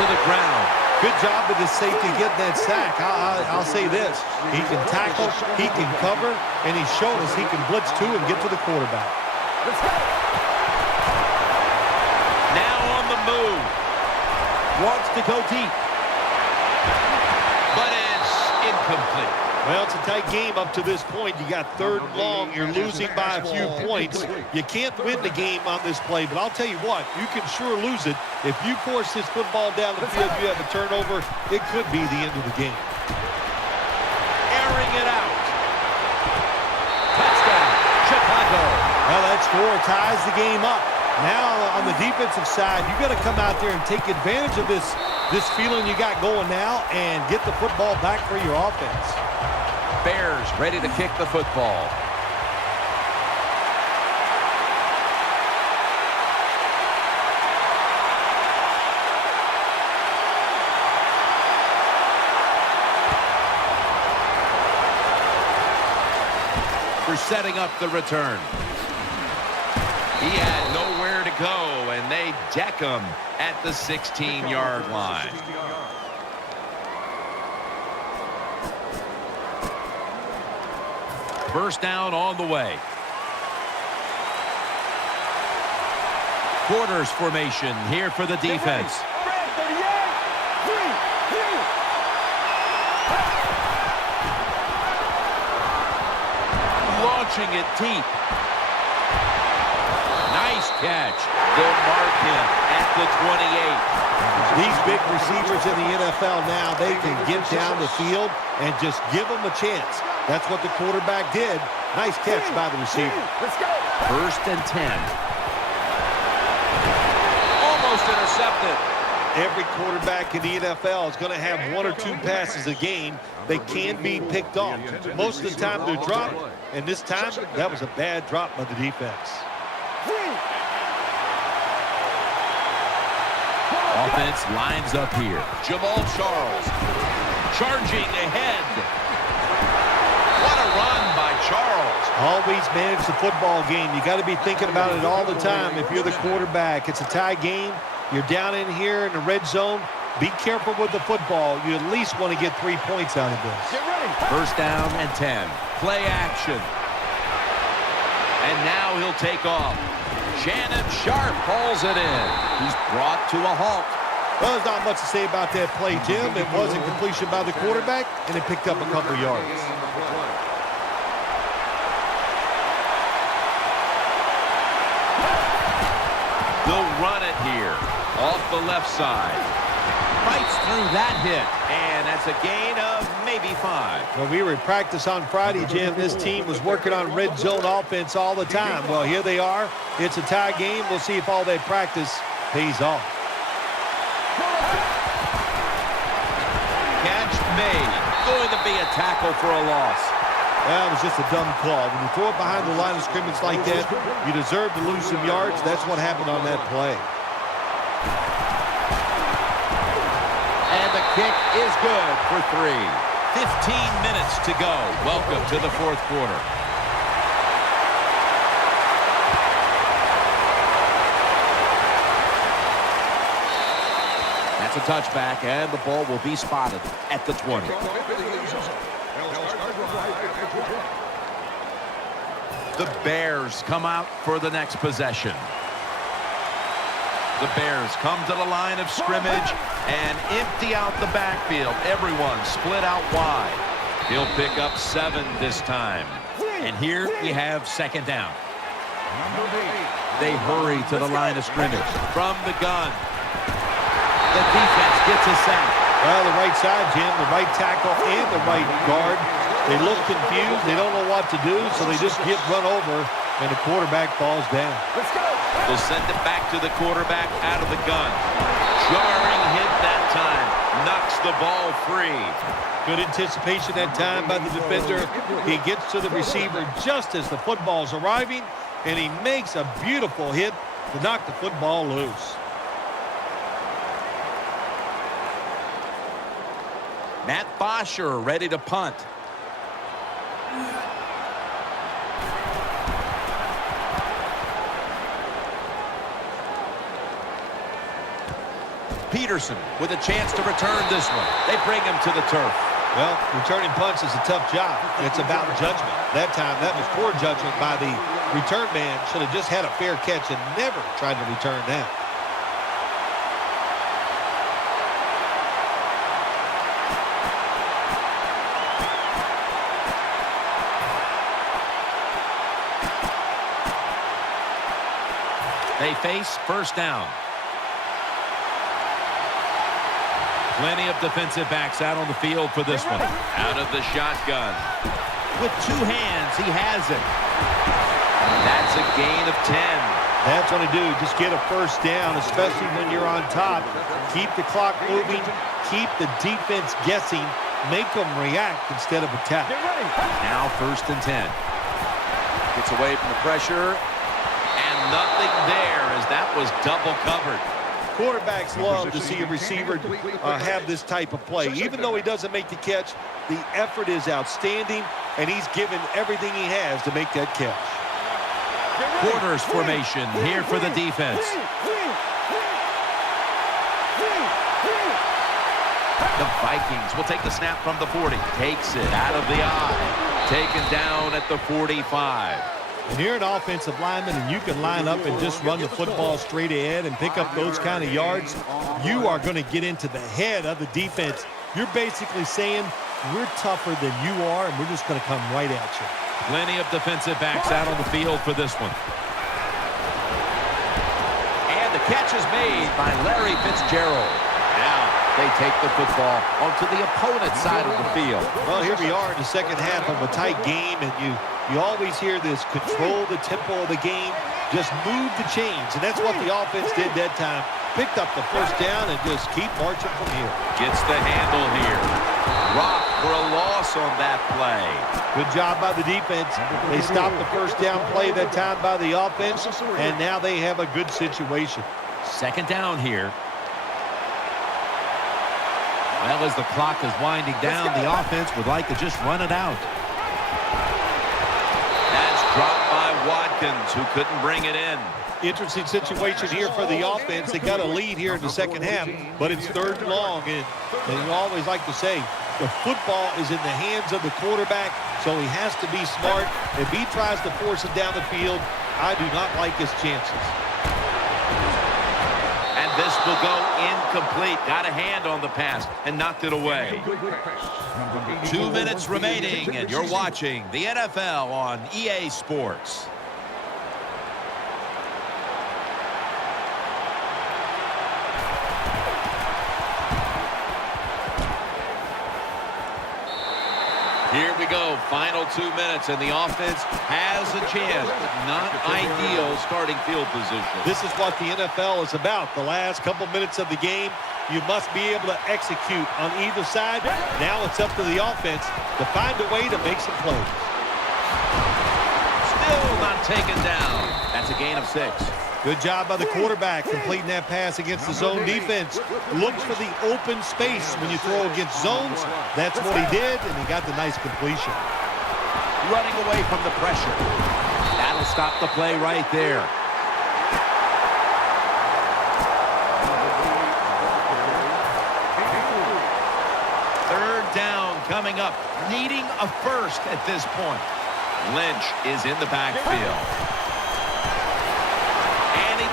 to the ground. Good job with his safety getting that sack. I'll say this. He can tackle, he can cover, and he's shown us he can blitz too and get to the quarterback. Let's go. Now on the move. Wants to go deep. But it's incomplete. Well, it's a tight game up to this point. You got third and long. You're losing by a few points. You can't win the game on this play, but I'll tell you what, you can sure lose it. If you force this football down the field, you have a turnover, it could be the end of the game. Airing it out. Touchdown, Chicago. Well, that score ties the game up. Now, on the defensive side, you got to come out there and take advantage of this feeling you got going now and get the football back for your offense. Bears ready to kick the football. For setting up the return. He had nowhere to go, and they deck him at the 16-yard line. First down on the way. Quarters formation here for the defense. Launching it deep. Nice catch. They'll mark him at the 28. These big receivers in the NFL now, they can get down the field and just give them a chance. That's what the quarterback did. Nice catch by the receiver. Let's go. First and 10. Almost intercepted. Every quarterback in the NFL is going to have one or two passes a game. They can be picked off. Most of the time they're dropped, and this time that was a bad drop by the defense. Offense lines up here. Jamal Charles charging ahead. What a run by Charles. Always manage the football game. You got to be thinking about it all the time if you're the quarterback. It's a tie game. You're down in here in the red zone. Be careful with the football. You at least want to get 3 points out of this. Get ready. First down and 10. Play action. And now he'll take off. Shannon Sharp hauls it in. He's brought to a halt. Well, there's not much to say about that play, Jim. It was a completion by the quarterback, and it picked up a couple yards. They'll run it here. Off the left side. Fights through that hit. And that's a gain of maybe 5. Well, we were in practice on Friday, Jim. This team was working on red zone offense all the time. Well, here they are. It's a tie game. We'll see if all that practice pays off. Catch made. Going to be a tackle for a loss. Well, it was just a dumb call. When you throw it behind the line of scrimmage like that, you deserve to lose some yards. That's what happened on that play. And the kick is good for 3. 15 minutes to go. Welcome to the fourth quarter. That's a touchback, and the ball will be spotted at the 20. The Bears come out for the next possession. The Bears come to the line of scrimmage and empty out the backfield. Everyone split out wide. He'll pick up 7 this time. And here we have second down. They hurry to the line of scrimmage from the gun. The defense gets a sack. Well, the right side, Jim, the right tackle and the right guard. They look confused. They don't know what to do, so they just get run over, and the quarterback falls down. Let's go. They'll send it back to the quarterback out of the gun. Jarring hit that time. Knocks the ball free. Good anticipation that time by the defender. He gets to the receiver just as the football's arriving, and he makes a beautiful hit to knock the football loose. Matt Bosher ready to punt. Peterson with a chance to return this one. They bring him to the turf. Well, returning punts is a tough job. It's about judgment. That time, that was poor judgment by the return man. Should have just had a fair catch and never tried to return that. They face first down. Plenty of defensive backs out on the field for this one. Out of the shotgun. With two hands, he has it. That's a gain of 10. That's what I do. Just get a first down, especially when you're on top. Keep the clock moving. Keep the defense guessing. Make them react instead of attack. Now first and 10. Gets away from the pressure. And nothing there as that was double covered. Quarterbacks love to see a receiver have this type of play. Even though he doesn't make the catch, the effort is outstanding, and he's given everything he has to make that catch. Quarters formation here for the defense. The Vikings will take the snap from the 40. Takes it out of the eye. Taken down at the 45. And you're an offensive lineman and you can line up and just run the football straight ahead and pick up those kind of yards, you are going to get into the head of the defense. You're basically saying, we're tougher than you are, and we're just going to come right at you. Plenty of defensive backs out on the field for this one. And the catch is made by Larry Fitzgerald. Now they take the football onto the opponent's side of the field. Well, here we are in the second half of a tight game, and you always hear this, control the tempo of the game, just move the chains, and that's what the offense did that time. Picked up the first down and just keep marching from here. Gets the handle here. Rock for a loss on that play. Good job by the defense. They stopped the first down play that time by the offense, and now they have a good situation. Second down here. Well, as the clock is winding down, the offense would like to just run it out. That's dropped by Watkins, who couldn't bring it in. Interesting situation here for the offense. They got a lead here in the second half, but it's third and long, and you always like to say, the football is in the hands of the quarterback, so he has to be smart. If he tries to force it down the field, I do not like his chances. And this will go incomplete. Got a hand on the pass and knocked it away. 2 minutes remaining, and you're watching the NFL on EA Sports. Here we go, final 2 minutes, and the offense has a chance, but not ideal starting field position. This is what the NFL is about. The last couple minutes of the game, you must be able to execute on either side. Now it's up to the offense to find a way to make some plays. Still not taken down. That's a gain of 6. Good job by the quarterback completing that pass against the zone defense. Looks for the open space when you throw against zones. That's what he did, and he got the nice completion. Running away from the pressure. That'll stop the play right there. Third down coming up. Needing a first at this point. Lynch is in the backfield.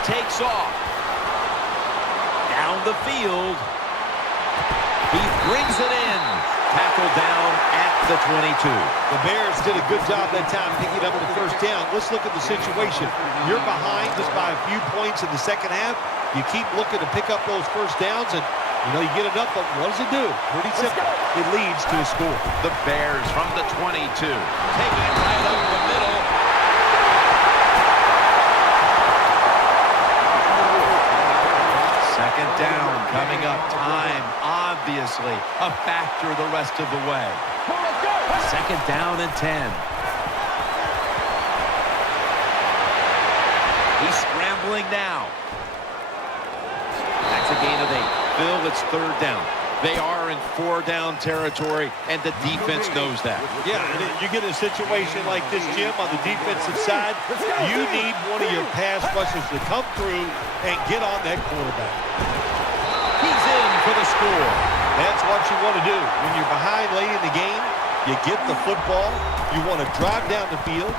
Takes off. Down the field. He brings it in. Tackled down at the 22. The Bears did a good job that time picking up the first down. Let's look at the situation. You're behind just by a few points in the second half. You keep looking to pick up those first downs, and you get enough of them. What does it do? Pretty simple. It leads to a score. The Bears from the 22. Taking it right up the middle. Second down coming up. Time, obviously, a factor the rest of the way. Second down and 10. He's scrambling now. That's a gain of 8. Bill, it's third down. They are in 4-down territory, and the defense knows that. Yeah, and you get a situation like this, Jim, on the defensive side, you need one of your pass rushers to come through and get on that quarterback. He score. That's what you want to do. When you're behind late in the game, you get the football. You want to drive down the field,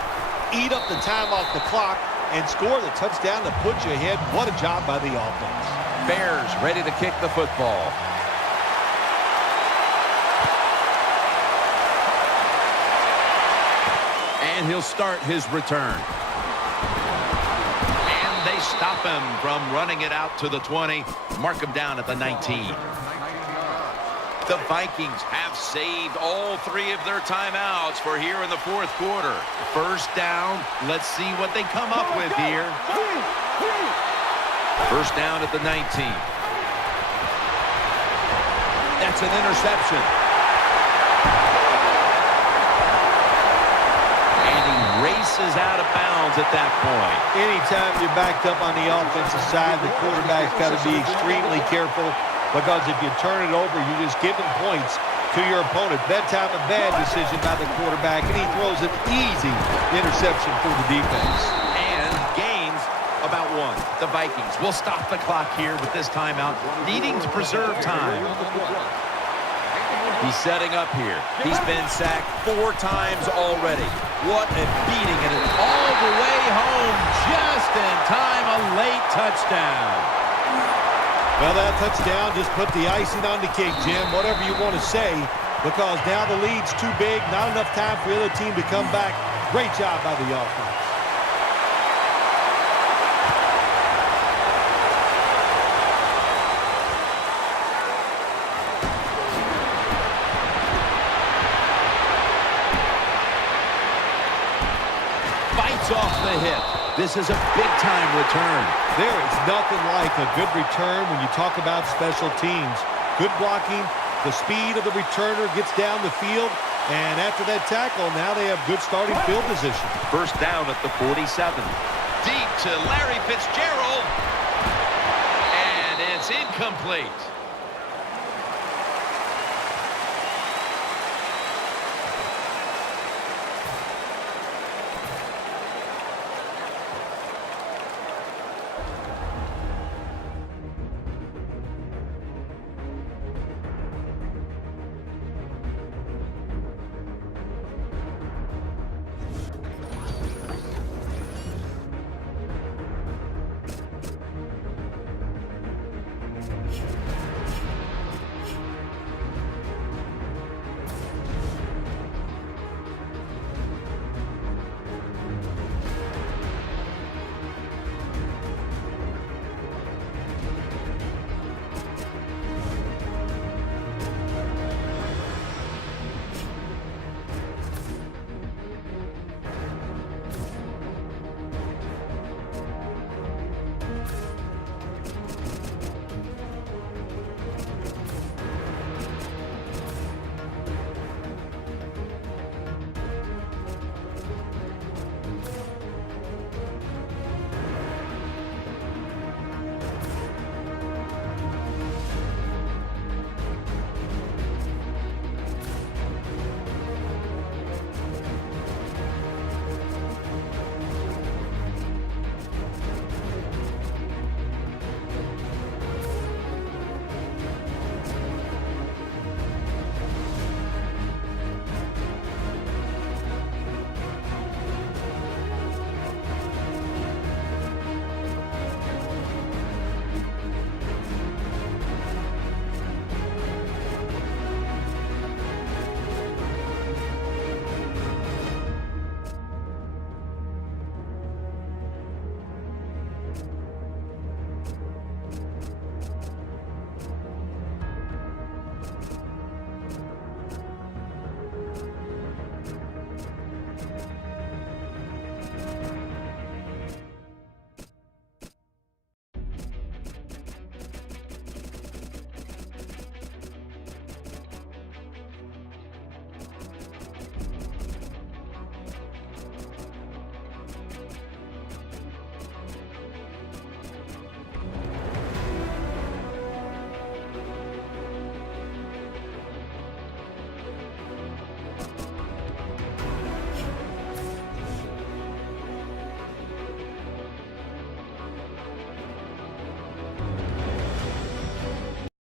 eat up the time off the clock, and score the touchdown to put you ahead. What a job by the offense. Bears ready to kick the football. And he'll start his return. And they stop him from running it out to the 20. Mark him down at the 19. The Vikings have saved all 3 of their timeouts for here in the fourth quarter. First down. Let's see what they come up with here. First down at the 19. That's an interception. And he races out of bounds at that point. Anytime you're backed up on the offensive side, the quarterback's got to be extremely careful, because if you turn it over, you're just giving points to your opponent. That time, a bad decision by the quarterback, and he throws an easy interception for the defense. And gains about 1. The Vikings will stop the clock here with this timeout, needing to preserve time. He's setting up here. He's been sacked 4 times already. What a beating, and it's all the way home just in time, a late touchdown. Well, that touchdown just put the icing on the cake, Jim, whatever you want to say, because now the lead's too big, not enough time for the other team to come back. Great job by the offense. Bites off the hip. This is a big-time return. There is nothing like a good return when you talk about special teams. Good blocking, the speed of the returner gets down the field, and after that tackle, now they have good starting field position. First down at the 47. Deep to Larry Fitzgerald. And it's incomplete.